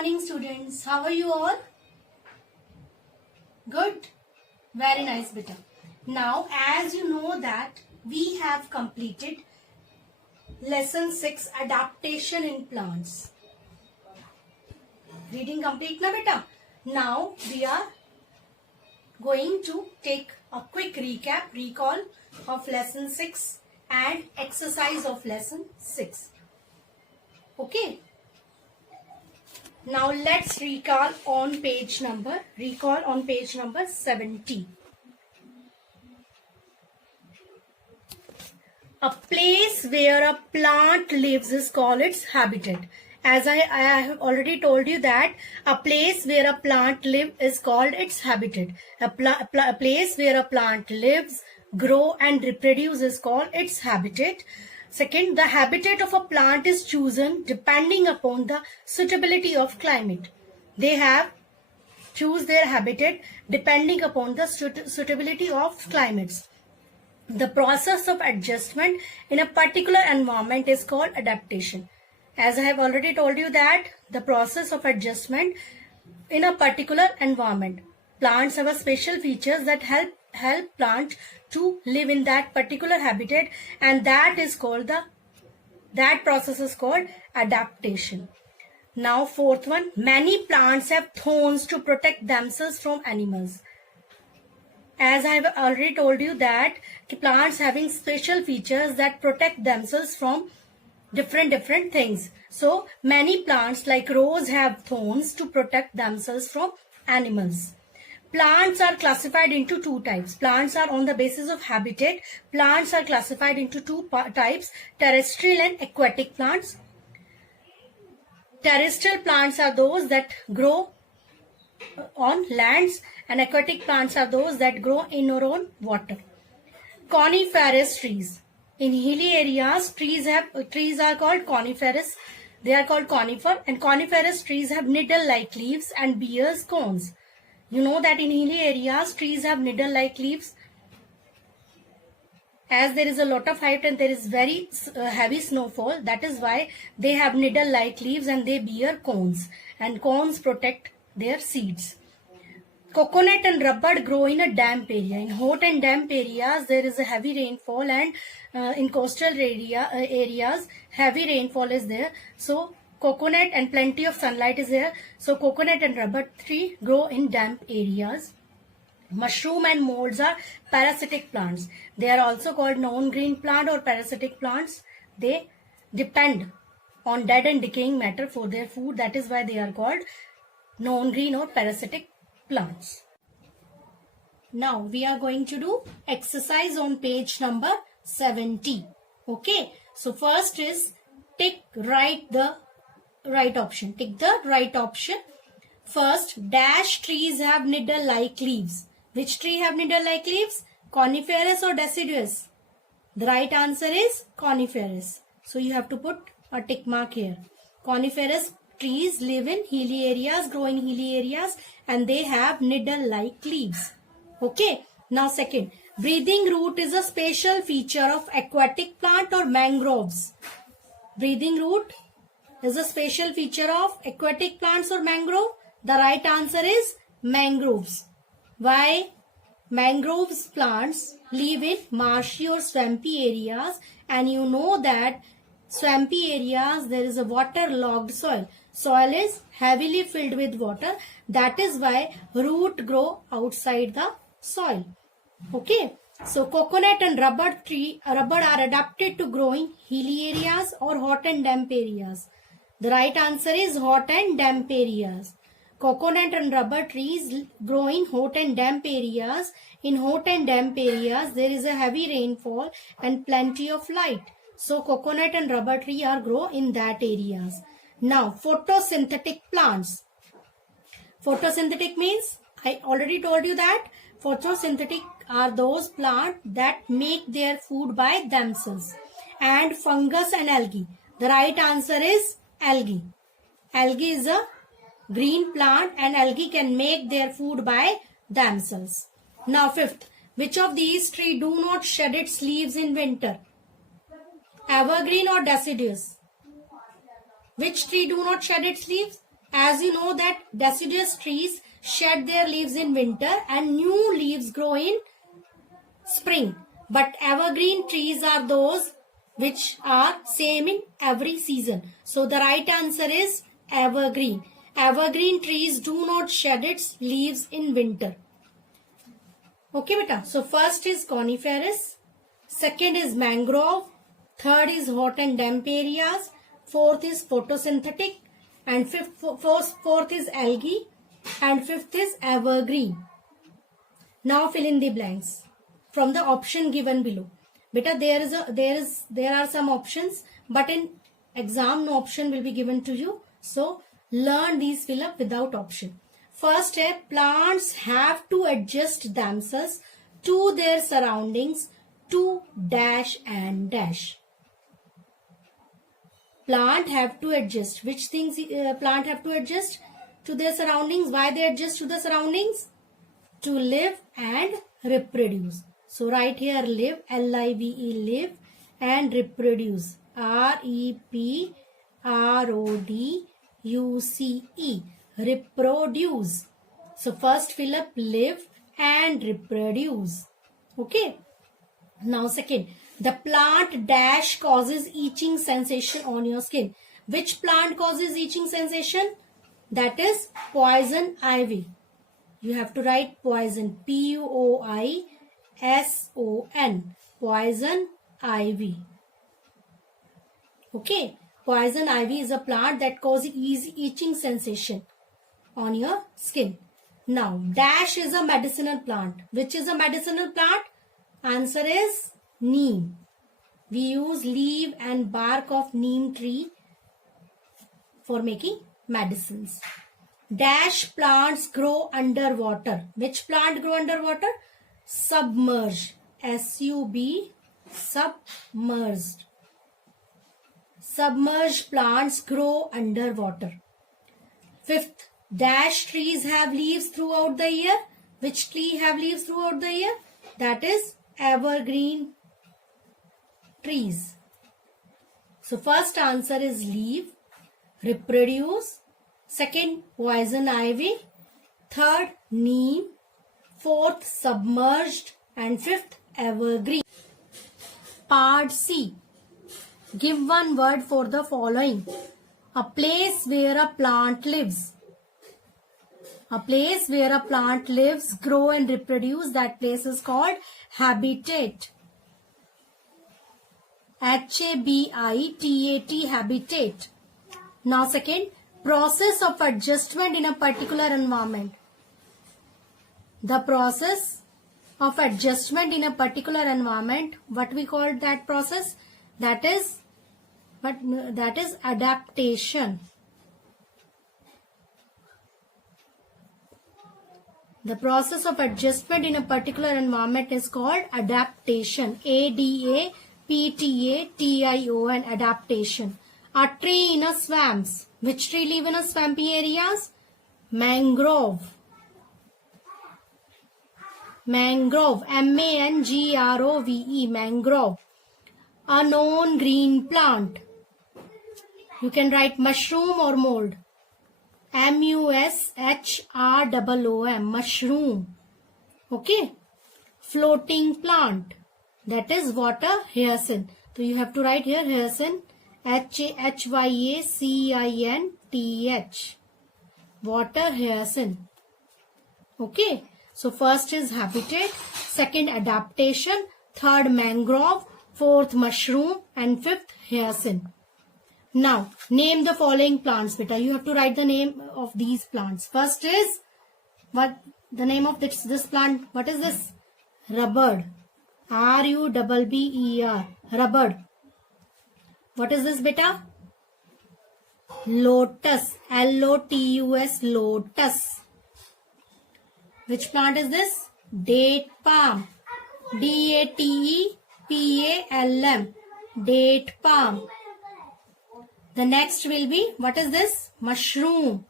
Morning students, how are you all? Good, very nice beta. Now as you know that we have completed lesson 6 adaptation in plants. Reading complete na beta. Now we are going to take a quick recall of lesson 6 and exercise of lesson 6. Okay. Now let's recall on page number 70. A place where a plant lives is called its habitat. As I have already told you that a place where a plant lives is called its habitat. A place where a plant lives, grow and reproduce is called its habitat. Second, the habitat of a plant is chosen depending upon the suitability of climate. They have choose their habitat depending upon the suitability of climates. The process of adjustment in a particular environment is called adaptation. As I have already told you that the process of adjustment in a particular environment. Plants have a special features that help plant to live in that particular habitat, and that process is called adaptation. Now fourth one, many plants have thorns to protect themselves from animals. As I have already told you that plants having special features that protect themselves from different things. So many plants like rose have thorns to protect themselves from animals. Plants are classified into two types. Plants are on the basis of habitat. Plants are classified into two types, terrestrial and aquatic plants. Terrestrial plants are those that grow on lands, and aquatic plants are those that grow in or on water. Coniferous trees. In hilly areas, trees are called coniferous. They are called conifer, and coniferous trees have needle-like leaves and bears cones. You know that in hilly areas, trees have needle-like leaves. As there is a lot of height and there is very heavy snowfall, that is why they have needle-like leaves and they bear cones. And cones protect their seeds. Coconut and rubber grow in a damp area. In hot and damp areas, there is a heavy rainfall, and in coastal areas, heavy rainfall is there. So coconut and plenty of sunlight is there. So coconut and rubber tree grow in damp areas. Mushroom and molds are parasitic plants. They are also called non-green plant or parasitic plants. They depend on dead and decaying matter for their food. That is why they are called non-green or parasitic plants. Now we are going to do exercise on page number 70. Okay. So first is tick the right option. Tick the right option. First, dash trees have needle-like leaves. Which tree have needle-like leaves? Coniferous or deciduous? The right answer is coniferous. So you have to put a tick mark here. Coniferous trees live in hilly areas, grow in hilly areas, and they have needle-like leaves. Okay. Now second, breathing root is a special feature of aquatic plant or mangroves. Breathing root is a special feature of aquatic plants or mangrove. The right answer is mangroves. Why? Mangroves plants live in marshy or swampy areas, and you know that swampy areas there is a waterlogged soil. Soil is heavily filled with water. That is why root grow outside the soil. Okay. So coconut and rubber are adapted to grow in hilly areas or hot and damp areas. The right answer is hot and damp areas. Coconut and rubber trees grow in hot and damp areas. In hot and damp areas, there is a heavy rainfall and plenty of light. So coconut and rubber tree are grow in that areas. Now photosynthetic plants. Photosynthetic means, I already told you that photosynthetic are those plants that make their food by themselves. And fungus and algae. The right answer is algae. Algae is a green plant, and algae can make their food by themselves. Now fifth, which of these trees do not shed its leaves in winter? Evergreen or deciduous? Which tree do not shed its leaves? As you know that deciduous trees shed their leaves in winter and new leaves grow in spring. But evergreen trees are those which are same in every season. So the right answer is evergreen. Evergreen trees do not shed its leaves in winter. Okay, beta. So first is coniferous, second is mangrove, third is hot and damp areas, fourth is photosynthetic, and fourth is algae, and fifth is evergreen. Now fill in the blanks from the option given below. Beta, there are some options, but in exam no option will be given to you. So learn these fill up without option. First step, plants have to adjust themselves to their surroundings to dash and dash. Plant have to adjust. Which things plant have to adjust to their surroundings? Why they adjust to the surroundings? To live and reproduce. So write here live, L-I-V-E, live, and reproduce, R-E-P-R-O-D-U-C-E, reproduce. So first fill up live and reproduce. Okay. Now second, the plant dash causes itching sensation on your skin. Which plant causes itching sensation? That is poison ivy. You have to write poison, P-O-I-S-O-N, poison ivy. Okay, poison ivy is a plant that causes itching sensation on your skin. Now, dash is a medicinal plant. Which is a medicinal plant? Answer is neem. We use leaf and bark of neem tree for making medicines. Dash plants grow underwater. Which plant grow underwater? Submerged. S-U-B, submerged. Submerged plants grow underwater. Fifth, dash trees have leaves throughout the year. Which tree have leaves throughout the year? That is evergreen trees. So first answer is leaf, reproduce, second poison ivy, third neem, fourth submerged, and fifth evergreen. Part C. Give one word for the following. A place where a plant lives. A place where a plant lives, grow and reproduce, that place is called habitat. H-A-B-I-T-A-T, habitat. Now second, process of adjustment in a particular environment. The process of adjustment in a particular environment, what we call that process? That is adaptation. The process of adjustment in a particular environment is called adaptation. A-D-A-P-T-A-T-I-O-N, adaptation. A tree in a swamps. Which tree live in a swampy areas? Mangrove. Mangrove, M-A-N-G-R-O-V-E, mangrove. A known green plant. You can write mushroom or mold. M-U-S-H-R-O-O-M, mushroom. Okay. Floating plant. That is water hyacinth. So you have to write here hyacinth, H-A-H-Y-A-C-I-N-T-H. Water hyacinth. Okay. So first is habitat, second adaptation, third mangrove, fourth mushroom, and fifth hyacinth. Now, name the following plants, beta. You have to write the name of these plants. First is, what the name of this plant? What is this? Rubber. R-U-B-B-E-R. Rubber. What is this, beta? Lotus. L-O-T-U-S. Lotus. Which plant is this? Date palm. D-A-T-E-P-A-L-M. Date palm. The next will be, what is this? Mushroom.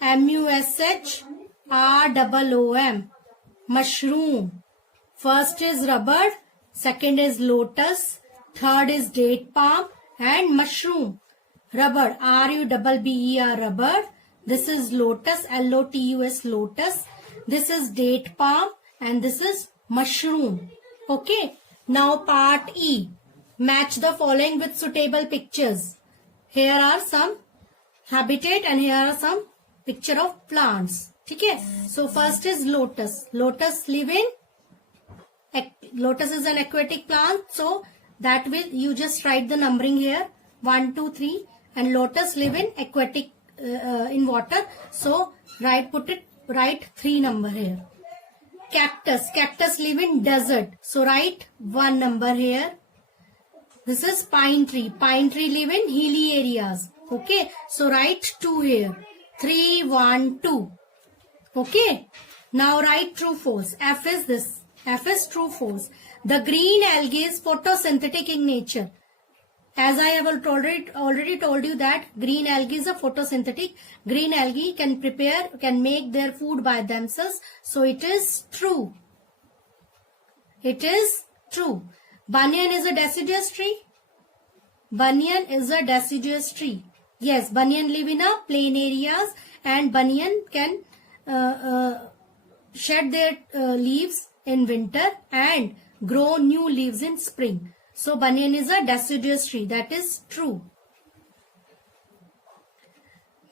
M-U-S-H-R-O-O-M. Mushroom. First is rubber, second is lotus, third is date palm, and mushroom. Rubber, R-U-B-B-E-R, rubber. This is lotus, Lotus, lotus. This is date palm and this is mushroom. Okay. Now part E. Match the following with suitable pictures. Here are some habitat and here are some picture of plants. Okay. So first is lotus. Lotus live in, lotus is an aquatic plant. So that will, you just write the numbering here. 1, 2, 3 and lotus live in aquatic in water. So write 3 number here. Cactus live in desert. So write 1 number here. This is pine tree live in hilly areas. Okay, so write 2 here. 3, 1, 2. Okay, now write true false. F is this. F is true false. The green algae is photosynthetic in nature. As I have already told you that green algae is a photosynthetic. Green algae can make their food by themselves. So it is true. It is true. Banyan is a deciduous tree. Banyan is a deciduous tree. Yes, banyan live in a plain areas and banyan can shed their leaves in winter and grow new leaves in spring. So banyan is a deciduous tree. That is true.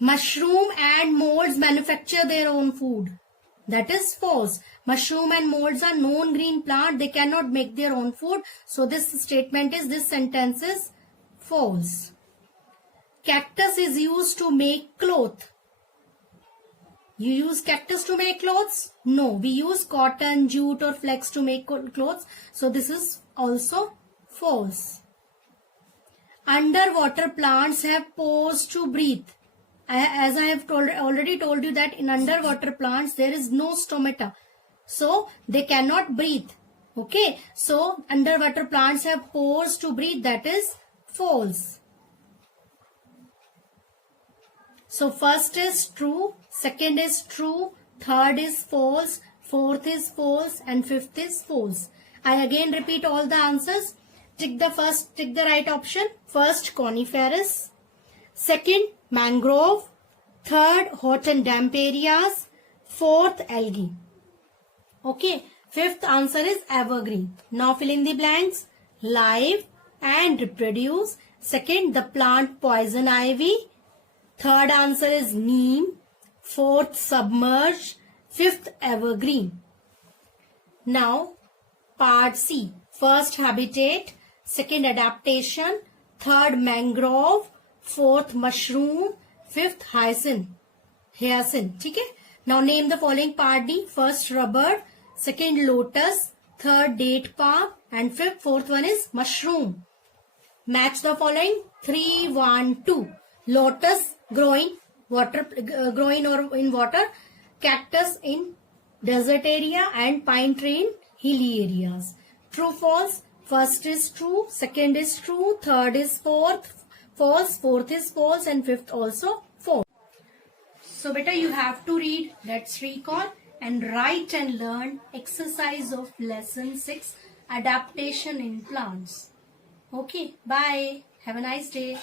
Mushroom and molds manufacture their own food. That is false. Mushroom and molds are known green plant. They cannot make their own food. So this sentence is false. Cactus is used to make cloth. You use cactus to make clothes? No, we use cotton, jute or flax to make clothes. So this is also false. Underwater plants have pores to breathe. As I have already told you that in underwater plants there is no stomata. So they cannot breathe. Okay. So underwater plants have pores to breathe. That is false. So first is true, second is true, third is false, fourth is false and fifth is false. I again repeat all the answers. Tick the right option. First, coniferous. Second, mangrove. Third, hot and damp areas. Fourth, algae. Okay. Fifth answer is evergreen. Now fill in the blanks. Live and reproduce. Second, the plant poison ivy. Third answer is neem. Fourth, submerge. Fifth, evergreen. Now, part C. First, habitat. Second, adaptation. Third, mangrove. Fourth, mushroom. Fifth, hyacinth. Okay? Now, name the following part D. First, rubber. Second, lotus. Third, date palm. And fourth one is mushroom. Match the following. 3, 1, 2. Lotus growing in water. Cactus in desert area and pine tree in hilly areas. True, false. First is true, second is true, third is false, fourth is false and fifth also false. So beta, you have to read, let's recall and write and learn exercise of lesson 6, adaptation in plants. Okay, bye. Have a nice day.